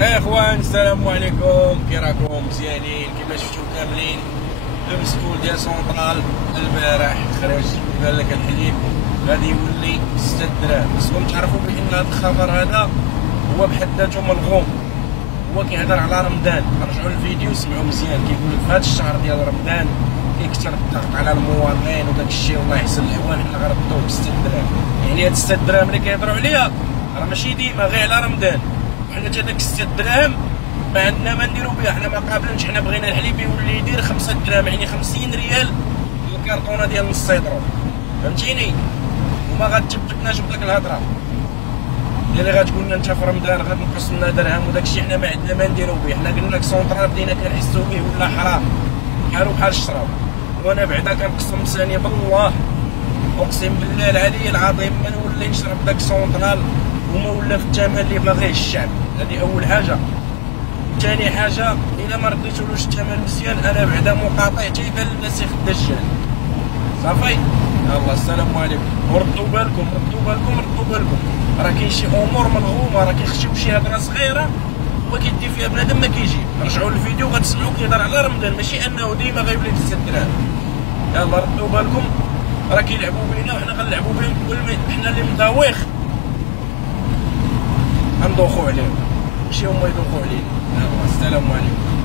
اخوان السلام عليكم، كي راكم؟ مزيانين كيما شفتوا كاملين. المسؤول ديال سونطرال البارح خرج قال لك الحليب غادي يولي 6 دراهم. خصكم تعرفوا بان هذا الخبر هذا هو بحد ذاته ملغوم. هو كيهضر على رمضان، رجعوا للفيديو سمعوا مزيان. كيقول لك في هذا الشهر ديال رمضان كيكثر الضغط على المواطنين وداك الشيء، والله يحسن الاحوال حنا غنردوه ب 6 دراهم. يعني هاد 6 دراهم اللي كيهضروا عليها راه ماشي ديما غير على رمضان. حنا حتى داك 6 دراهم ما عندنا ما نديرو بها، حنا ما قابلينش. حنا بغينا الحليب يولي يدير 5 دراهم، يعني 50 ريال الكرتونه ديال نص لتر، فهمتيني؟ وما غتثبتناش بداك الهضره اللي غتقول لنا انت في رمضان غتنقص لنا درهم وداك الشيء. حنا ما عندنا ما نديرو به. حنا قلنا لك سونطرال بدينا كنحسو به ولا حرام بحالو بحال الشراب. وانا بعدا كنقسم ثاني بالله، اقسم بالله العلي العظيم ما نولي نشرب داك سونطرال وما ولا في الثمن اللي باغيه الشعب. هذه اول حاجه. ثاني حاجه، الا ما رديتولوش الثمن مزيان انا بعدا مقاطع تيبان للنسيخ الدجال. صافي، يلاه السلام عليكم. وردوا بالكم ردوا بالكم ردوا بالكم، راه كاين شي امور ملغومه، راه كيخشيو شي هضره صغيره وكيدي فيها بنادم ما كيجي. رجعوا للفيديو غتسمعوا كيهضر على رمضان، ماشي انه ديما غيولي ب 6 دراهم. يلاه ردوا بالكم، راه كيلعبوا بينا وحنا غنلعبوا بهم. حنا اللي مداوخ غندوخوا عليهم، ماشي هما يدوخوا علينا. يلاه السلام عليكم.